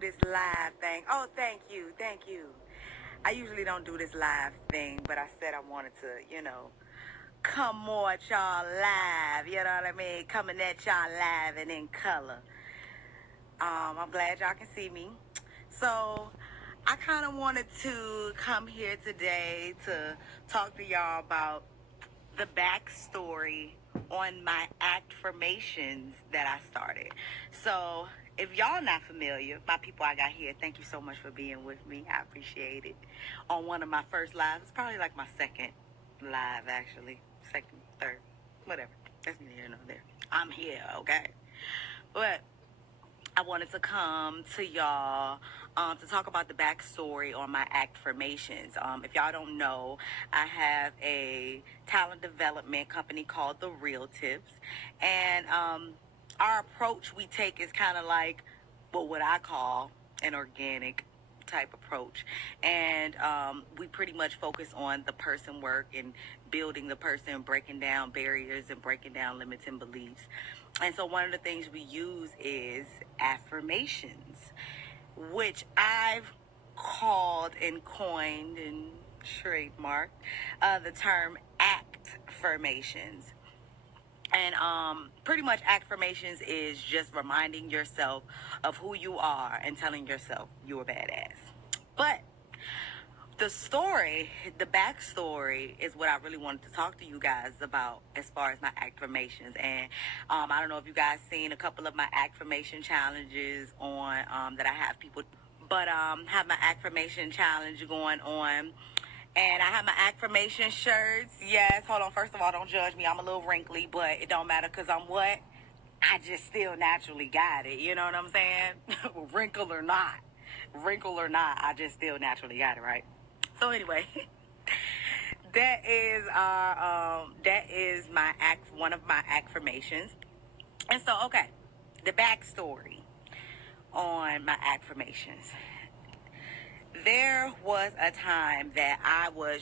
this live thing. Oh, thank you. Thank you. I usually don't do this live thing, but I said I wanted to, come more at y'all live. You know what I mean? Coming at y'all live and in color. I'm glad y'all can see me. So I kind of wanted to come here today to talk to y'all about the backstory on my ACTfirmations that I started. So if y'all not familiar, my people I got here, thank you so much for being with me. I appreciate it. On one of my first lives, it's probably like my second live actually. Second, third, whatever. That's neither here nor there. I'm here, okay? But I wanted to come to y'all to talk about the backstory on my ACTfirmations. If y'all don't know, I have a talent development company called The Real Tips. And our approach we take is kind of like what I call an organic type approach. And we pretty much focus on the person work and building the person, breaking down barriers and breaking down limiting beliefs. And so one of the things we use is affirmations, which I've called and coined and trademarked the term ACTfirmations. And pretty much ACTfirmations is just reminding yourself of who you are and telling yourself you're a badass. But the backstory is what I really wanted to talk to you guys about as far as my ACTfirmations. And I don't know if you guys seen a couple of my ACTfirmation challenges on that I have people, but have my ACTfirmation challenge going on. And I have my ACTfirmation shirts. Yes, hold on. First of all, don't judge me. I'm a little wrinkly, but it don't matter because I'm what? I just still naturally got it. You know what I'm saying? Wrinkle or not, I just still naturally got it, right? So anyway, that is my one of my ACTfirmations. And so, okay, the backstory on my ACTfirmations. There was a time that I was,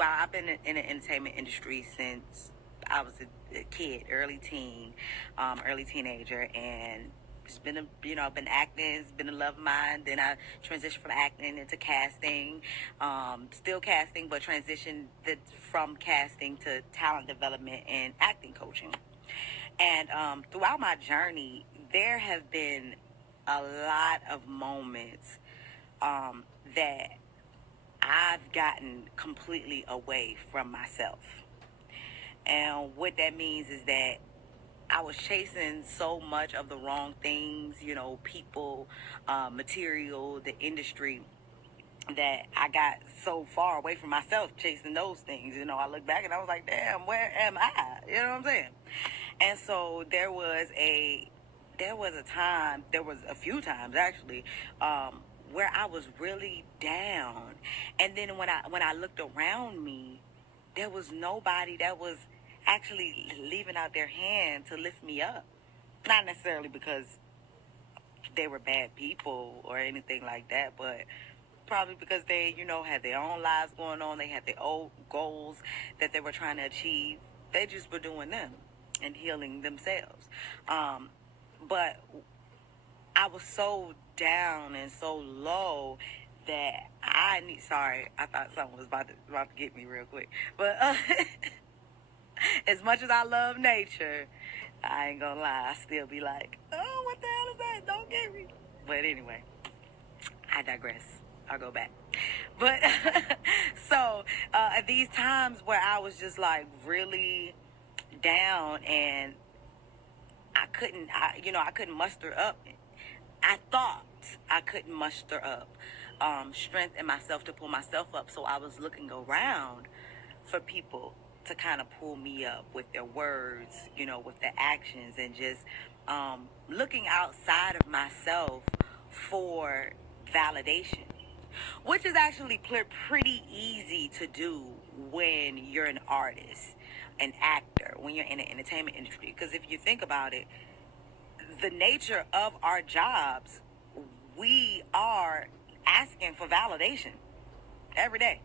I've been in the entertainment industry since I was a kid, early teenager, and it's been been acting. It's been a love of mine. Then I transitioned from acting into casting, still casting, but transitioned from casting to talent development and acting coaching. And throughout my journey, there have been a lot of moments that I've gotten completely away from myself. And what that means is that I was chasing so much of the wrong things, people, material, the industry, that I got so far away from myself chasing those things. I look back and I was like, damn, where am I? You know what I'm saying? And so there was a few times actually, where I was really down. And then when I looked around me, there was nobody that was actually leaving out their hand to lift me up. Not necessarily because they were bad people or anything like that, but probably because they, had their own lives going on. They had their own goals that they were trying to achieve. They just were doing them and healing themselves. But I was so down and so low that sorry, I thought something was about to get me real quick. But as much as I love nature, I ain't gonna lie, I still be like, oh, what the hell is that? Don't get me. But anyway, I digress. I'll go back. But so at these times where I was just like really down and I couldn't muster up. I thought I couldn't muster up strength in myself to pull myself up. So I was looking around for people to kind of pull me up with their words, with their actions, and just looking outside of myself for validation, which is actually pretty easy to do when you're an artist, an actor, when you're in the entertainment industry. Because if you think about it, the nature of our jobs, we are asking for validation every day.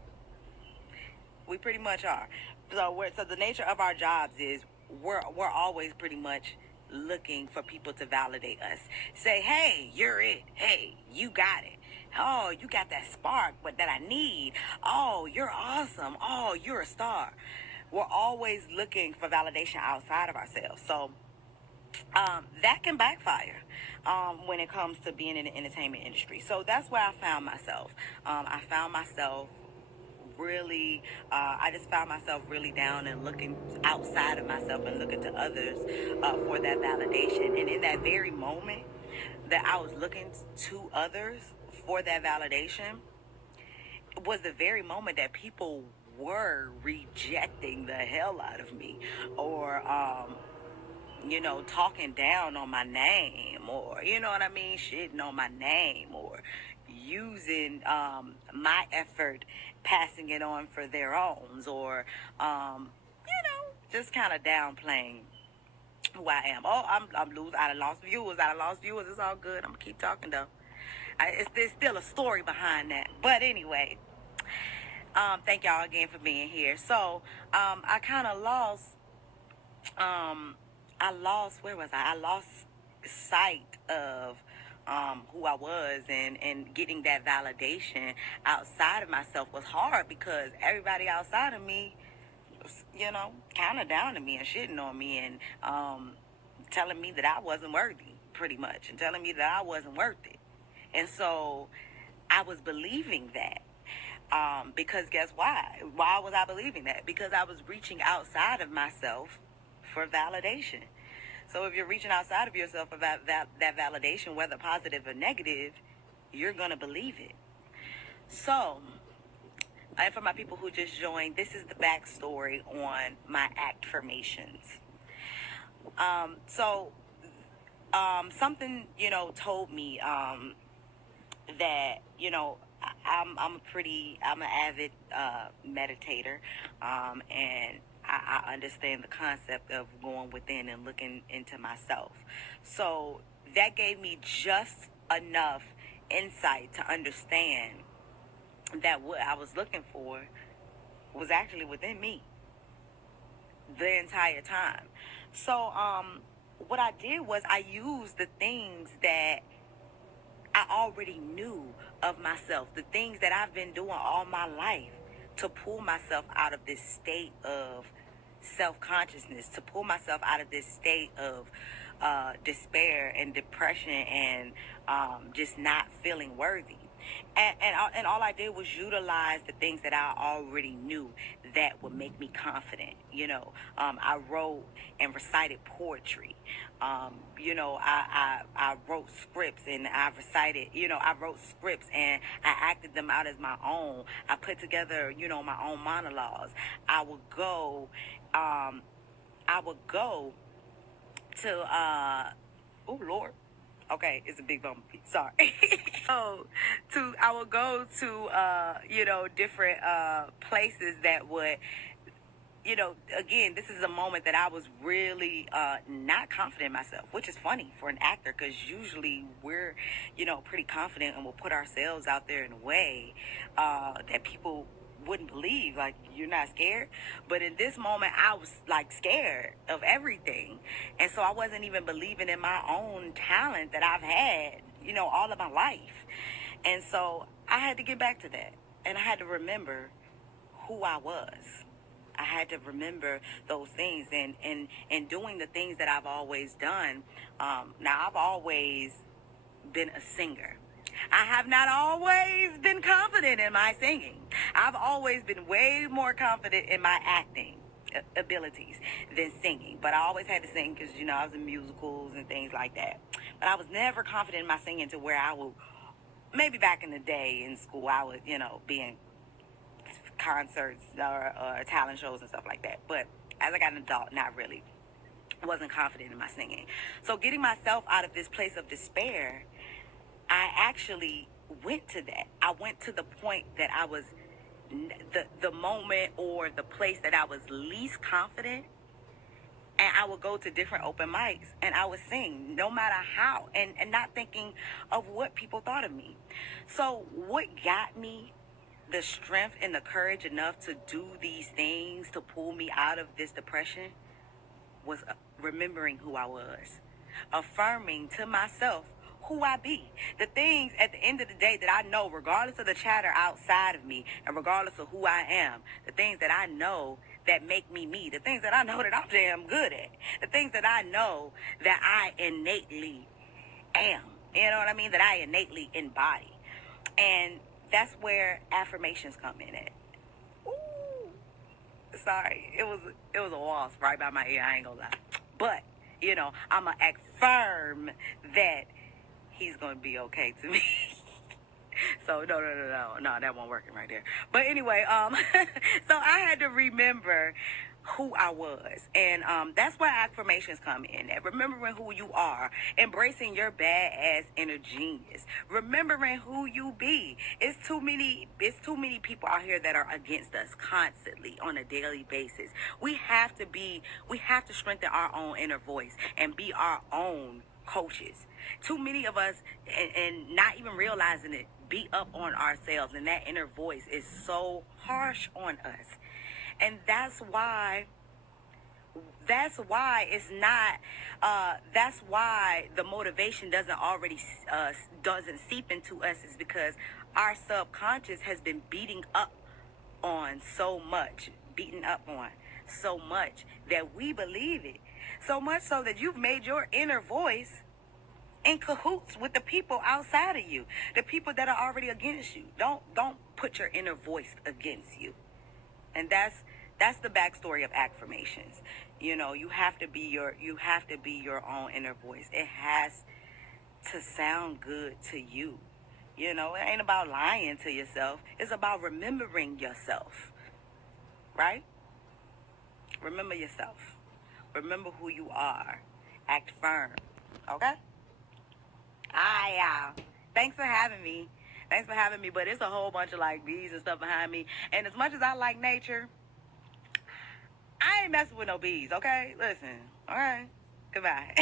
We pretty much are. So the nature of our jobs is we're always pretty much looking for people to validate us. Say, hey, you're it. Hey, you got it. Oh, you got that spark that I need. Oh, you're awesome. Oh, you're a star. We're always looking for validation outside of ourselves. So that can backfire when it comes to being in the entertainment industry. So that's where I found myself. I found myself really, I just found myself really down and looking outside of myself and looking to others for that validation. And in that very moment that I was looking to others for that validation, was the very moment that people were rejecting the hell out of me, or talking down on my name, or, you know what I mean, shitting on my name, or using my effort, passing it on for their own, or, just kind of downplaying who I am. Oh, I'm losing. I lost viewers. It's all good. I'm going to keep talking, though. There's still a story behind that. But anyway, thank y'all again for being here. So, I kind of lost, where was I? I lost sight of who I was, and getting that validation outside of myself was hard, because everybody outside of me was, kind of down to me and shitting on me, and telling me that I wasn't worthy, pretty much, and telling me that I wasn't worth it. And so I was believing that. Because guess why? Why was I believing that? Because I was reaching outside of myself for validation. So if you're reaching outside of yourself for that validation, whether positive or negative, you're going to believe it. So, and for my people who just joined, this is the backstory on my ACTfirmations. Something, told me that, I'm an avid meditator, and I understand the concept of going within and looking into myself. So that gave me just enough insight to understand that what I was looking for was actually within me the entire time. So what I did was I used the things that I already knew of myself, the things that I've been doing all my life, to pull myself out of this state of self-consciousness, to pull myself out of this state of despair and depression, and just not feeling worthy. And all I did was utilize the things that I already knew that would make me confident. I wrote and recited poetry. I wrote scripts, and I recited, I wrote scripts and I acted them out as my own. I put together, my own monologues. I would go to, oh Lord. Okay, it's a big bumblebee. Sorry. I would go to, different places that would, again, this is a moment that I was really not confident in myself, which is funny for an actor, because usually we're, pretty confident, and we'll put ourselves out there in a way that people wouldn't believe, like, you're not scared. But in this moment, I was like scared of everything, and so I wasn't even believing in my own talent that I've had, all of my life. And so I had to get back to that, and I had to remember who I was. I had to remember those things, and doing the things that I've always done. Now, I've always been a singer. I have not always been confident in my singing. I've always been way more confident in my acting abilities than singing. But I always had to sing because, I was in musicals and things like that. But I was never confident in my singing to where I would, maybe back in the day in school, I would, be in concerts or talent shows and stuff like that. But as I got an adult, not really. I wasn't confident in my singing. So getting myself out of this place of despair, I actually went to that. I went to the point that I was, the moment or the place that I was least confident, and I would go to different open mics and I would sing no matter how, and not thinking of what people thought of me. So what got me the strength and the courage enough to do these things to pull me out of this depression was remembering who I was, affirming to myself who I be. The things at the end of the day that I know, regardless of the chatter outside of me and regardless of who I am, the things that I know that make me me, the things that I know that I'm damn good at, the things that I know that I innately am, you know what I mean, that I innately embody. And that's where affirmations come in at. Ooh, sorry, it was a wasp right by my ear, I ain't gonna lie. But, you know, I'ma affirm that he's gonna be okay to me. So no, that won't working right there. But anyway, so I had to remember who I was, and that's where affirmations come in. At remembering who you are, embracing your badass inner genius, remembering who you be. It's too many people out here that are against us constantly on a daily basis. We have to strengthen our own inner voice and be our own coaches. Too many of us, and not even realizing it, beat up on ourselves, and that inner voice is so harsh on us. And that's why it's not that's why the motivation doesn't seep into us, is because our subconscious has been beaten up on so much that we believe it, so much so that you've made your inner voice in cahoots with the people outside of you, the people that are already against you. Don't put your inner voice against you. And that's the backstory of affirmations. You know, you have to be your own inner voice. It has to sound good to you. You know, it ain't about lying to yourself. It's about remembering yourself. Right? Remember yourself. Remember who you are. Act firm. Okay? Y'all. Thanks for having me. But it's a whole bunch of like bees and stuff behind me. And as much as I like nature, I ain't messing with no bees, okay? Listen. All right. Goodbye.